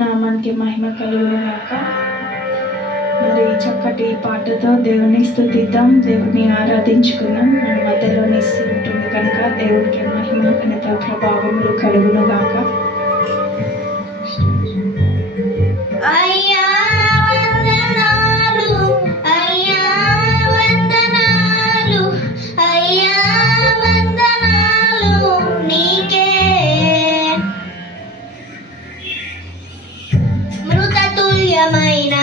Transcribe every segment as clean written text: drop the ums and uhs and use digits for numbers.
నామానికి మహిమ కలుగుగాక. మరి చక్కటి పాటతో దేవుని స్తుతిద్దాం, దేవుని ఆరాధించుకుందాం. మన మధ్యలో ఉంటుంది కనుక దేవుడికి మహిమ ఘనత ప్రభావములు కలుగునుగాక. అయ్యా వందనాలు, అయ్యా వందనాలు, అయ్యా వందనాలు నీకే. మృతతుల్యమైన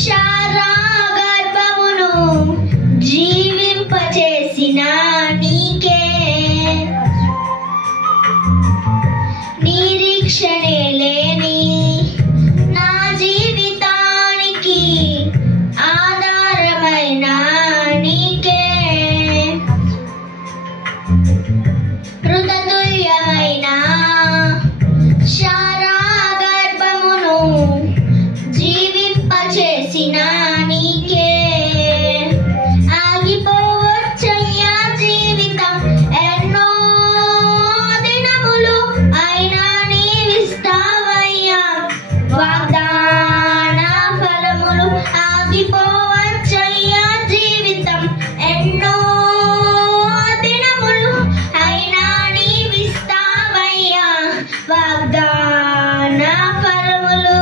శారా గర్భమును జీవింపచేసిన నీకే. నిరీక్షణే లేని నా జీవితానికి ఆధారమైన నీకే. మృతతుల్యమైన శారా గర్భమును జీవింపచేసిన నీకే. ఆగిపోవచ్చయ్యా జీవితం ఎన్నో దినములు, అయినా నీవిస్తావయ్యా వాగ్దాన ఫలములు. ఆగిపోవచ్చయ్యా జీవితం ఎన్నో దినములు, అయినా నీవిస్తావయ్యా వాగ్దాన ఫలములు.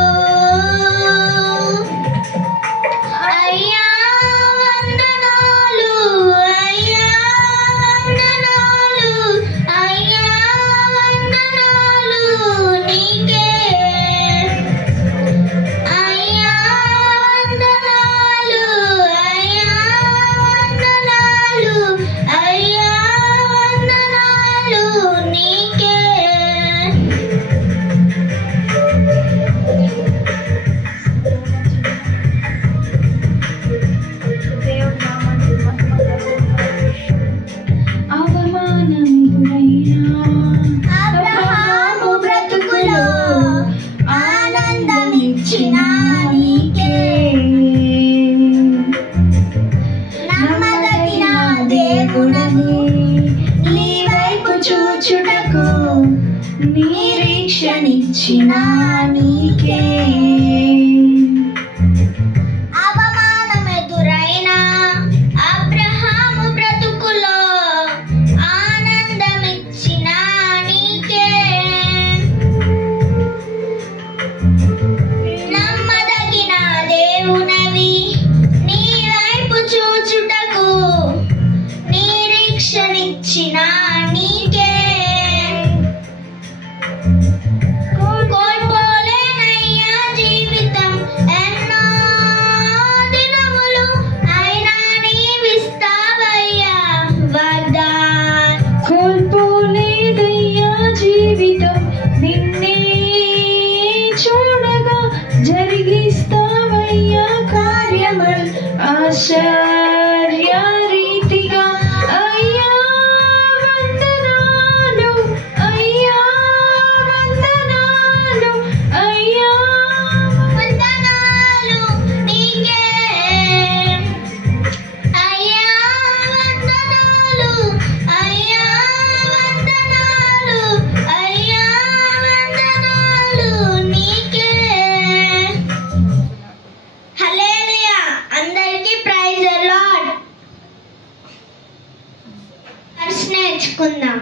అయ్యా వందనాలు, అయ్యా వందనాలు, అయ్యా వందనాలు నీకే. అయ్యా వందనాలు, అయ్యా వందనాలు, అయ్యా వందనాలు నీకే. అబ్రహాము బ్రతుకులో ఆనందమిచ్చిన నీకే. నమ్మదగిన దేవుడని నీ వైపు చూచుటకు నిరీక్షణిచ్చిన నీకే. అవమానమెదురైన అబ్రహాము బ్రతుకులో ఆనందమిచ్చిన నీకే. నమ్మదగిన దేవునవి నీ వైపు చూచుటకు నిరీక్షణిచ్చిన నీకే. కోల్పోలేనయ్యా జీవితం ఎన్నో దినములు, అయినా నీవిస్తావయ్యా వాగ్దాన. కోల్పోలేదయ్యా జీవితం నిన్నే చూడగా, జరిగిస్తావయ్యా కార్యములు ఆశ్చర్య రీతిగా. అయ్యా వందనాలు, అయ్యా వందనాలు, అయ్యా వందనాలు నీకే. అయ్యా వందనాలు, అయ్యా వందనాలు, అయ్యా వందనాలు నీకే. హల్లెలూయా. అందరికీ ప్రైజ్ ది లార్డ్. నేర్చుకుందాం.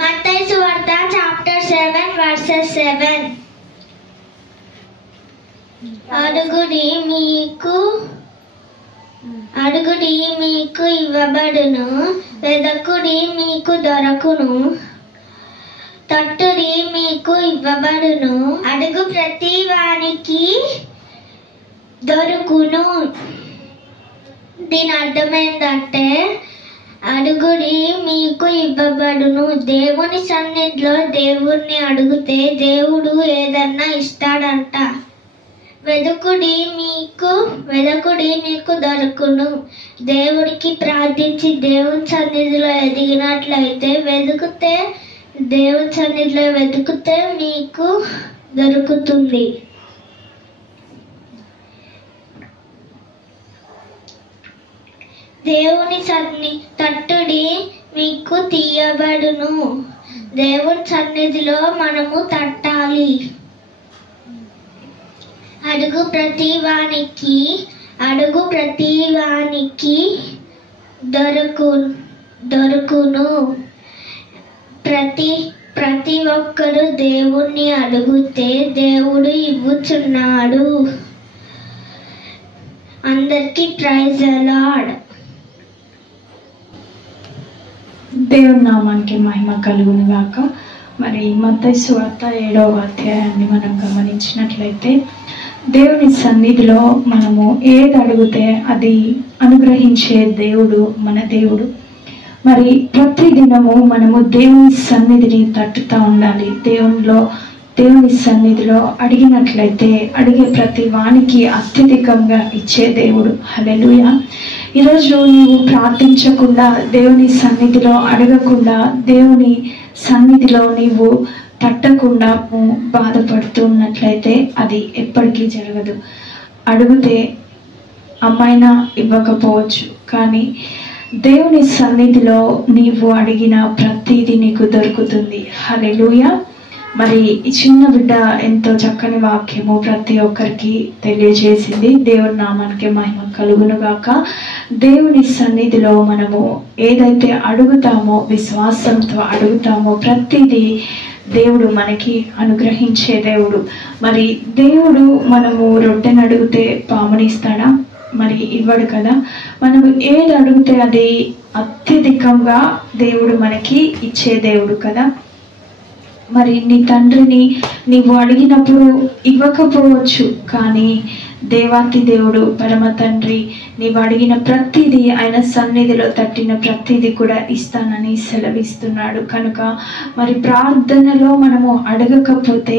మత్తయి సువార్త చాప్టర్ 7 వర్సెస్ 7. అడుగుడి మీకు ఇవ్వబడును, వెదకుడి మీకు దొరకును, తట్టుడి మీకు ఇవ్వబడును, అడుగు ప్రతి వానికి దొరుకును. దీని అర్థం ఏంటంటే అడుగుడి మీకు ఇవ్వబడును. దేవుని సన్నిధిలో దేవుణ్ణి అడిగితే దేవుడు ఏదన్నా ఇస్తాడంట. వెదకుడి మీకు దొరుకును. దేవుడికి ప్రార్థించి దేవుని సన్నిధిలో ఎదిగినట్లయితే, దేవుని సన్నిధిలో వెతుకుతే మీకు దొరుకుతుంది. దేవుని తట్టుడి మీకు తీయబడును. దేవుని సన్నిధిలో మనము తట్టాలి. అడుగు ప్రతి వానికి దొరుకును. ప్రతి ఒక్కరు దేవుణ్ణి అడిగితే దేవుడు ఇవ్వుచున్నాడు. అందరికీ ప్రైజ్ ది లార్డ్. దేవుని నామానికి మహిమ కలుగును గాక. మరి మత్తయి సువార్త 7వ అధ్యాయాన్ని మనం గమనించినట్లయితే దేవుని సన్నిధిలో మనము ఏది అడిగితే అది అనుగ్రహించే దేవుడు మన దేవుడు. మరి ప్రతి దినము మనము దేవుని సన్నిధిని తట్టుతూ ఉండాలి. దేవుని సన్నిధిలో అడిగినట్లయితే అడిగే ప్రతి వానికి అత్యధికంగా ఇచ్చే దేవుడు. హల్లెలూయా. ఈరోజు నీవు ప్రార్థించకుండా, దేవుని సన్నిధిలో అడగకుండా, దేవుని సన్నిధిలో నీవు తట్టకుండా బాధపడుతూ ఉన్నట్లయితే అది ఎప్పటికీ జరగదు. అడిగితే అమ్మాయినా ఇవ్వకపోవచ్చు, కానీ దేవుని సన్నిధిలో నీవు అడిగిన ప్రతిదీ నీకు దొరుకుతుంది. హల్లెలూయా. మరి ఈ చిన్న బిడ్డ ఎంతో చక్కని వాక్యము ప్రతి ఒక్కరికి తెలియజేసింది. దేవుని నామానికి మహిమ కలుగును గాక. దేవుని సన్నిధిలో మనము ఏదైతే అడుగుతామో, విశ్వాసంతో అడుగుతామో ప్రతిదీ దేవుడు మనకి అనుగ్రహించే దేవుడు. మరి దేవుడు మనము రొట్టెను అడిగితే పామునిస్తాడా? మరి ఇవ్వడు కదా. మనము ఏది అడిగితే అది అత్యధికంగా దేవుడు మనకి ఇచ్చే దేవుడు కదా. మరి నీ తండ్రిని నీవు అడిగినప్పుడు ఇవ్వకపోవచ్చు, కానీ దేవాతి దేవుడు పరమ తండ్రి నీవు అడిగిన ప్రతిదీ, ఆయన సన్నిధిలో తట్టిన ప్రతిదీ కూడా ఇస్తానని సెలవిస్తున్నాడు. కనుక మరి ప్రార్థనలో మనము అడగకపోతే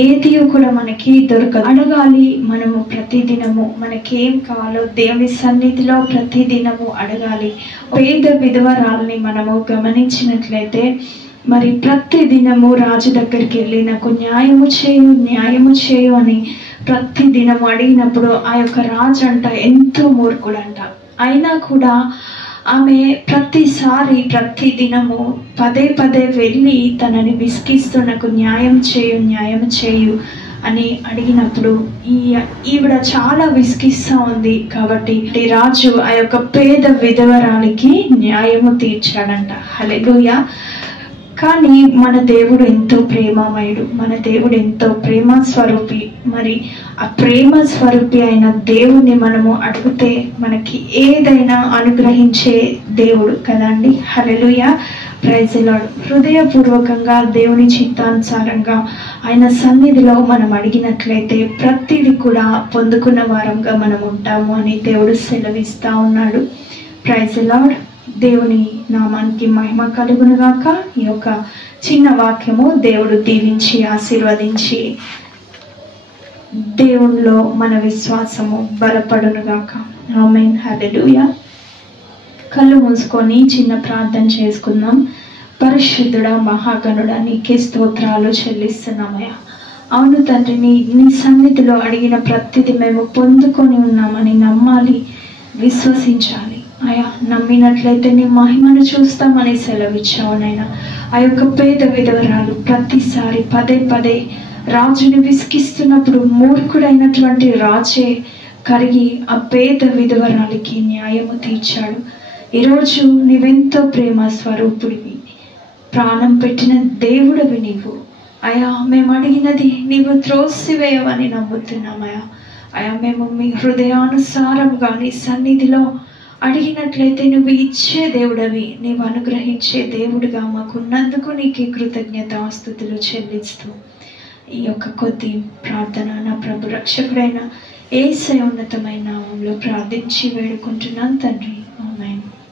ఏది కూడా మనకి దొరకదు. అడగాలి. మనము ప్రతిదినము మనకేం కావాలో దేవుని సన్నిధిలో ప్రతిదినము అడగాలి. పేద విధవరాలని మనము గమనించినట్లయితే మరి ప్రతి దినము రాజు దగ్గరికి వెళ్ళి నాకు న్యాయము చేయు అని ప్రతి దినము అడిగినప్పుడు ఆ యొక్క రాజు అంట ఎంతో మూర్ఖుడంట. అయినా కూడా ఆమె ప్రతిసారి ప్రతి దినము పదే వెళ్ళి తనని విసిగిస్తూ నాకు న్యాయం చేయు అని అడిగినప్పుడు ఈవిడ చాలా విసిగిస్తూ ఉంది. కాబట్టి రాజు ఆ యొక్క పేద విధవరాలికి న్యాయము తీర్చాడంట. హల్లెలూయా. కానీ మన దేవుడు ఎంతో ప్రేమమయుడు, మన దేవుడు ఎంతో ప్రేమ స్వరూపి. మరి ఆ ప్రేమ స్వరూపి అయిన దేవుణ్ణి మనము అడిగితే మనకి ఏదైనా అనుగ్రహించే దేవుడు కదండి. హల్లెలూయా. Praise the lord. హృదయపూర్వకంగా దేవుని చిత్తానుసారంగా ఆయన సన్నిధిలో మనం అడిగినట్లయితే ప్రతిదీ కూడా పొందుకున్న వారంగా మనం ఉంటాము అని దేవుడు సెలవిస్తా ఉన్నాడు. Praise the Lord. దేవుని నామానికి మహిమ కలుగును గాక. ఈ యొక్క చిన్న వాక్యము దేవుడు దీవించి ఆశీర్వదించి దేవునిలో మన విశ్వాసము బలపడును గాక. ఆమేన్. హల్లెలూయా. కళ్ళు మూసుకొని చిన్న ప్రార్థన చేసుకుందాం. పరిశుద్ధుడా, మహాగణుడా, నీకే స్తోత్రాలు చెల్లిస్తున్నామయ్యా. అవును తండ్రి, నీ సన్నిధిలో అడిగిన ప్రతిదీ మేము పొందుకొని ఉన్నామని నమ్మాలి, విశ్వసించాలి. అయ్యా, నమ్మినట్లయితే నీ మహిమను చూస్తామని సెలవిచ్చావు నాయనా. ఆ యొక్క పేద విధవరాలు ప్రతిసారి పదే రాజుని విసిగిస్తున్నప్పుడు మూర్ఖుడైనటువంటి రాజే కరిగి ఆ పేద విధవరాలికి న్యాయము తీర్చాడు. ఈరోజు నీవెంతో ప్రేమ స్వరూపుడివి, ప్రాణం పెట్టిన దేవుడివి నీవు. అయ్యా, మేము అడిగినది నీవు త్రోసివేయవని నమ్ముతున్నామయ్యా. అయ్యా, మేము మీ హృదయానుసారంగా నీ సన్నిధిలో అడిగినట్లయితే నువ్వు ఇచ్చే దేవుడవి, నీవు అనుగ్రహించే దేవుడుగా మాకున్నందుకు నీకే కృతజ్ఞతాస్తుతులు చెల్లిస్తూ ఈ యొక్క కొద్ది ప్రార్థన నా ప్రభు రక్షకుడైన యేసయ్య ఉన్నతమైన నామములో ప్రార్థించి వేడుకుంటున్నాను తండ్రి.